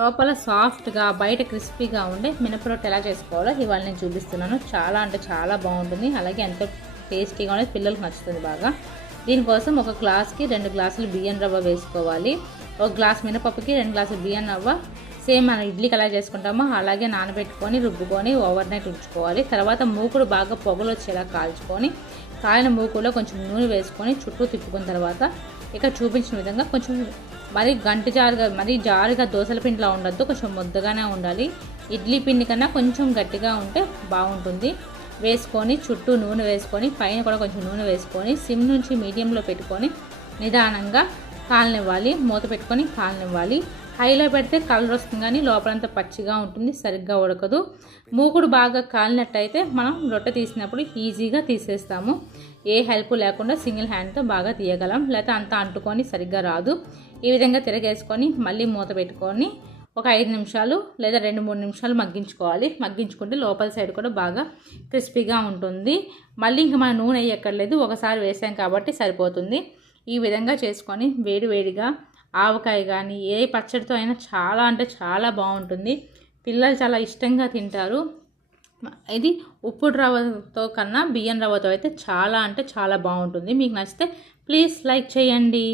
లోపల సాఫ్ట్గా బయట క్రిస్పీగా ఉండే మినపరొట్టె ఎలా చేసుకోవాలో ఇవాళ నేను చూపిస్తున్నాను. చాలా అంటే చాలా బాగుంటుంది. అలాగే ఎంతో టేస్టీగా ఉండేది, పిల్లలకు నచ్చుతుంది బాగా. దీనికోసం ఒక గ్లాస్కి 2 గ్లాసులు బియ్యం రవ్వ వేసుకోవాలి. ఒక గ్లాస్ మినపప్పుకి 2 గ్లాసులు బియ్యం రవ్వ సేమ్ మనం ఇడ్లీకి ఎలా చేసుకుంటామో అలాగే నానబెట్టుకొని రుబ్బుకొని ఓవర్ నైట్ ఉంచుకోవాలి. తర్వాత మూకుడు బాగా పొగలు వచ్చేలా కాల్చుకొని కాలిన మూకుడులో కొంచెం నూనె వేసుకొని చుట్టూ తిప్పుకున్న తర్వాత ఇక్కడ చూపించిన విధంగా కొంచెం మరి గంటి జారుగా మరి జారుగా దోసల పిండిలా ఉండద్దు, కొంచెం ముద్దగానే ఉండాలి. ఇడ్లీ పిండి కన్నా కొంచెం గట్టిగా ఉంటే బాగుంటుంది. వేసుకొని చుట్టూ నూనె వేసుకొని పైన కూడా కొంచెం నూనె వేసుకొని సిమ్ నుంచి మీడియంలో పెట్టుకొని నిదానంగా కాలనివ్వాలి. మూత పెట్టుకొని కాలనివ్వాలి. హైలో పెడితే కలర్ వస్తుంది కానీ లోపలంతా పచ్చిగా ఉంటుంది, సరిగ్గా ఉడకదు. మూకుడు బాగా కాలినట్టయితే మనం రొట్టె తీసినప్పుడు ఈజీగా తీసేస్తాము. ఏ హెల్ప్ లేకుండా సింగిల్ హ్యాండ్తో బాగా తీయగలం, లేకపోతే అంతా అంటుకొని సరిగ్గా రాదు. ఈ విధంగా తిరగేసుకొని మళ్ళీ మూత పెట్టుకొని ఒక 5 నిమిషాలు లేదా 2-3 నిమిషాలు మగ్గించుకోవాలి. మగ్గించుకుంటే లోపల సైడ్ కూడా బాగా క్రిస్పీగా ఉంటుంది. మళ్ళీ ఇంకా మన నూనె వేయక్కర్లేదు, ఒకసారి వేసాం కాబట్టి సరిపోతుంది. ఈ విధంగా చేసుకొని వేడి వేడిగా ఆవకాయ కానీ ఏ పచ్చడితో అయినా చాలా అంటే చాలా బాగుంటుంది. పిల్లలు చాలా ఇష్టంగా తింటారు. ఇది ఉప్పుడు రవ్వతో కన్నా బియ్యం రవ్వతో అయితే చాలా అంటే చాలా బాగుంటుంది. మీకు నచ్చితే ప్లీజ్ లైక్ చేయండి.